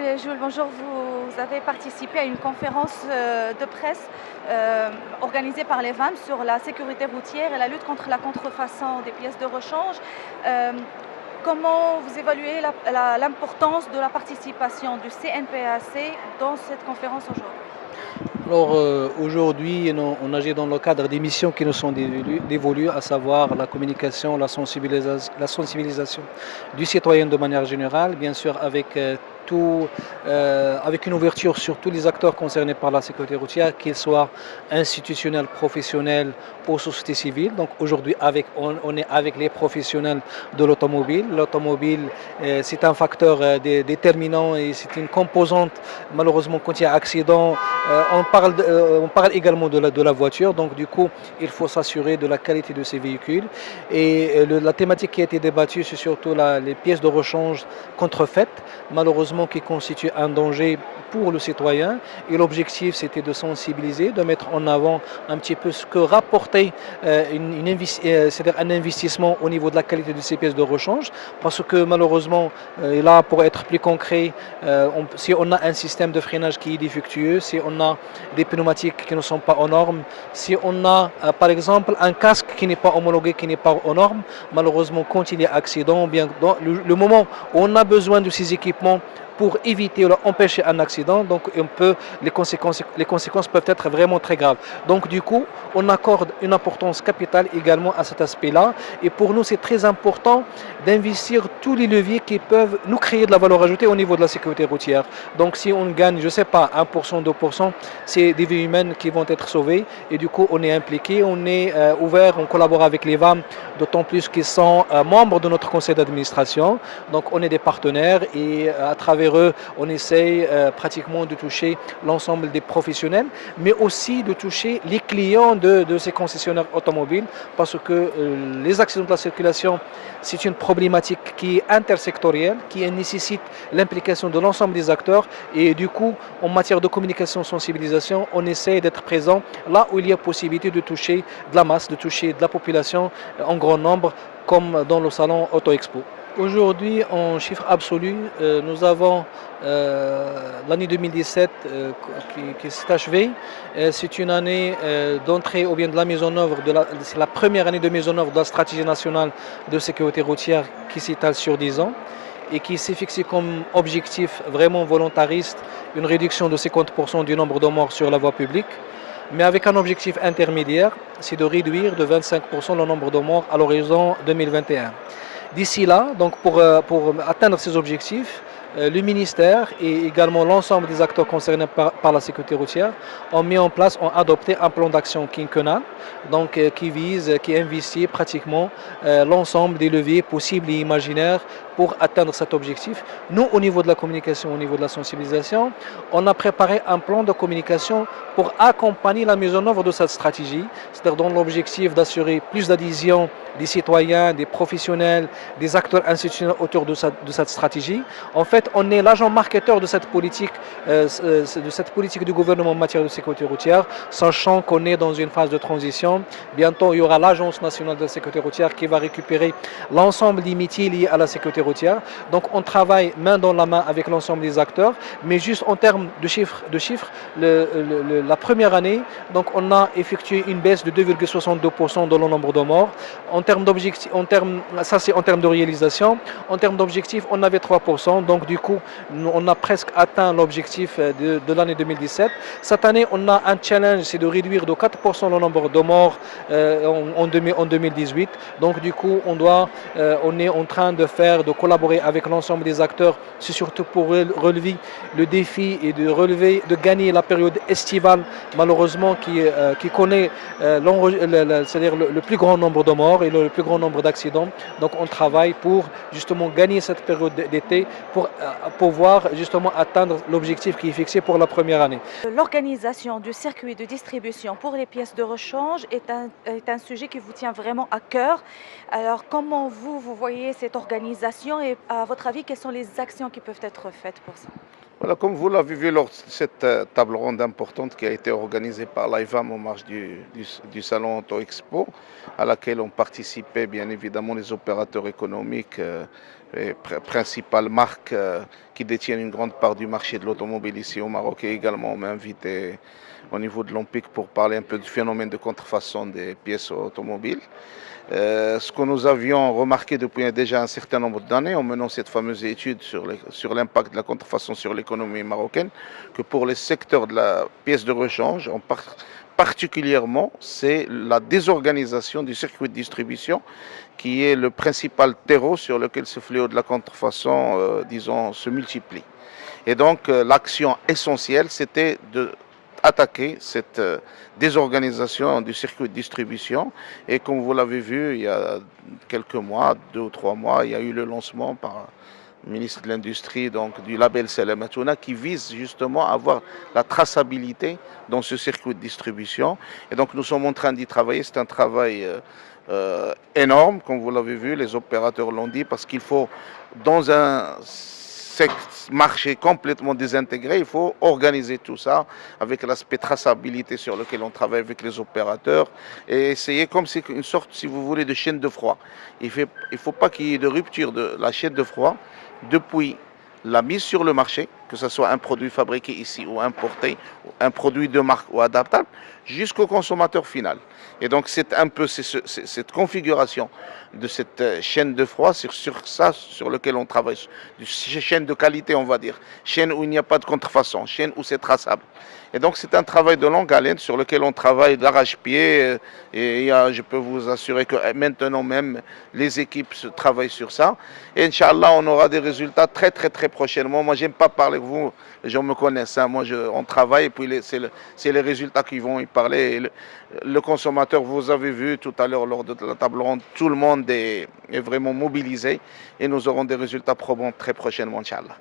Oui, Jules, bonjour. Vous avez participé à une conférence de presse organisée par les VAM sur la sécurité routière et la lutte contre la contrefaçon des pièces de rechange. Euh, Comment vous évaluez l'importance de la participation du CNPAC dans cette conférence aujourd'hui? Alors aujourd'hui, on agit dans le cadre des missions qui nous sont dévolues, à savoir la communication, la sensibilisation du citoyen de manière générale, bien sûr avec une ouverture sur tous les acteurs concernés par la sécurité routière, qu'ils soient institutionnels, professionnels ou société civile. Donc aujourd'hui, on est avec les professionnels de l'automobile. L'automobile, c'est un facteur déterminant et c'est une composante, malheureusement, quand il y a accident. On parle également de la voiture, donc du coup, il faut s'assurer de la qualité de ces véhicules. Et la thématique qui a été débattue, c'est surtout les pièces de rechange contrefaites, malheureusement qui constituent un danger pour le citoyen. Et l'objectif, c'était de sensibiliser, de mettre en avant un petit peu ce que rapportait c'est-à-dire un investissement au niveau de la qualité de ces pièces de rechange, parce que malheureusement, et là, pour être plus concret, si on a un système de freinage qui est défectueux, si on a des pneumatiques qui ne sont pas aux normes, si on a par exemple un casque qui n'est pas homologué, qui n'est pas aux normes, malheureusement quand il y a accident, bien dans le moment où on a besoin de ces équipements pour éviter ou empêcher un accident, donc les conséquences peuvent être vraiment très graves. Donc du coup, on accorde une importance capitale également à cet aspect-là. Et pour nous, c'est très important d'investir tous les leviers qui peuvent nous créer de la valeur ajoutée au niveau de la sécurité routière. Donc si on gagne, je ne sais pas, 1%, 2%, c'est des vies humaines qui vont être sauvées. Et du coup, on est impliqué, on est ouvert, on collabore avec les VAM, d'autant plus qu'ils sont membres de notre conseil d'administration. Donc on est des partenaires et à travers eux, on essaye pratiquement de toucher l'ensemble des professionnels, mais aussi de toucher les clients de ces concessionnaires automobiles, parce que les accidents de la circulation, c'est une problématique qui est intersectorielle, qui nécessite l'implication de l'ensemble des acteurs. Et du coup, en matière de communication, sensibilisation, on essaie d'être présent là où il y a possibilité de toucher de la masse, de toucher de la population en grand nombre, comme dans le salon Auto Expo. Aujourd'hui, en chiffre absolu, nous avons l'année 2017 qui s'est achevée. C'est une année d'entrée ou bien de la mise en œuvre, c'est la première année de mise en œuvre de la stratégie nationale de sécurité routière qui s'étale sur 10 ans et qui s'est fixé comme objectif vraiment volontariste une réduction de 50% du nombre de morts sur la voie publique, mais avec un objectif intermédiaire, c'est de réduire de 25% le nombre de morts à l'horizon 2021. D'ici là, donc pour atteindre ces objectifs, le ministère et également l'ensemble des acteurs concernés par la sécurité routière ont adopté un plan d'action quinquennal, donc qui investit pratiquement l'ensemble des leviers possibles et imaginaires pour atteindre cet objectif. Nous, au niveau de la communication, au niveau de la sensibilisation, on a préparé un plan de communication pour accompagner la mise en œuvre de cette stratégie, c'est-à-dire dans l'objectif d'assurer plus d'adhésion des citoyens, des professionnels, des acteurs institutionnels autour de cette stratégie. En fait, on est l'agent marketeur de cette politique du gouvernement en matière de sécurité routière, sachant qu'on est dans une phase de transition. Bientôt, il y aura l'Agence nationale de la sécurité routière qui va récupérer l'ensemble des métiers liés à la sécurité routière. Donc, on travaille main dans la main avec l'ensemble des acteurs, mais juste en termes de chiffres, la première année, donc on a effectué une baisse de 2,62% dans le nombre de morts. En termes d'objectifs, ça c'est en termes de réalisation. En termes d'objectifs, on avait 3%. Donc du coup, on a presque atteint l'objectif de l'année 2017. Cette année, on a un challenge, c'est de réduire de 4% le nombre de morts en 2018. Donc du coup, on est en train de collaborer avec l'ensemble des acteurs. C'est surtout pour relever le défi et de gagner la période estivale, malheureusement, qui connaît c'est-à-dire le plus grand nombre de morts et le plus grand nombre d'accidents. Donc on travaille pour justement gagner cette période d'été pour pouvoir justement atteindre l'objectif qui est fixé pour la première année. L'organisation du circuit de distribution pour les pièces de rechange est un sujet qui vous tient vraiment à cœur. Alors, comment vous voyez cette organisation et à votre avis, quelles sont les actions qui peuvent être faites pour ça? Voilà, comme vous l'avez vu lors de cette table ronde importante qui a été organisée par l'IFAM en marge du salon Auto Expo, à laquelle ont participé bien évidemment les opérateurs économiques et principales marques qui détiennent une grande part du marché de l'automobile ici au Maroc, et également on m'a invité au niveau de l'OMPIC pour parler un peu du phénomène de contrefaçon des pièces automobiles. Ce que nous avions remarqué depuis déjà un certain nombre d'années en menant cette fameuse étude sur l'impact de la contrefaçon sur l'économie marocaine, que pour les secteurs de la pièce de rechange, particulièrement, c'est la désorganisation du circuit de distribution qui est le principal terreau sur lequel ce fléau de la contrefaçon, disons, se multiplie. Et donc, l'action essentielle, c'était de attaquer cette désorganisation du circuit de distribution. Et comme vous l'avez vu, il y a quelques mois, 2 ou 3 mois, il y a eu le lancement par le ministre de l'Industrie donc, du label Salamatouna qui vise justement à avoir la traçabilité dans ce circuit de distribution. Et donc nous sommes en train d'y travailler. C'est un travail énorme, comme vous l'avez vu, les opérateurs l'ont dit, parce qu'il faut, dans un marché complètement désintégré, il faut organiser tout ça avec l'aspect traçabilité sur lequel on travaille avec les opérateurs et essayer comme c'est une sorte, si vous voulez, de chaîne de froid. Il ne faut pas qu'il y ait de rupture de la chaîne de froid depuis la mise sur le marché, que ce soit un produit fabriqué ici ou importé, ou un produit de marque ou adaptable, jusqu'au consommateur final. Et donc c'est un peu cette configuration de cette chaîne de froid, sur ça sur lequel on travaille, chaîne de qualité on va dire, chaîne où il n'y a pas de contrefaçon, chaîne où c'est traçable. Et donc c'est un travail de longue haleine sur lequel on travaille d'arrache-pied et je peux vous assurer que maintenant même les équipes travaillent sur ça. Et Inch'Allah, on aura des résultats très très très prochainement. Moi j'aime pas parler avec vous, les gens me connaissent, hein. Moi on travaille et puis c'est les résultats qui vont y parler. Et le consommateur, vous avez vu tout à l'heure lors de la table ronde, tout le monde est vraiment mobilisé et nous aurons des résultats probants très prochainement, Inch'Allah.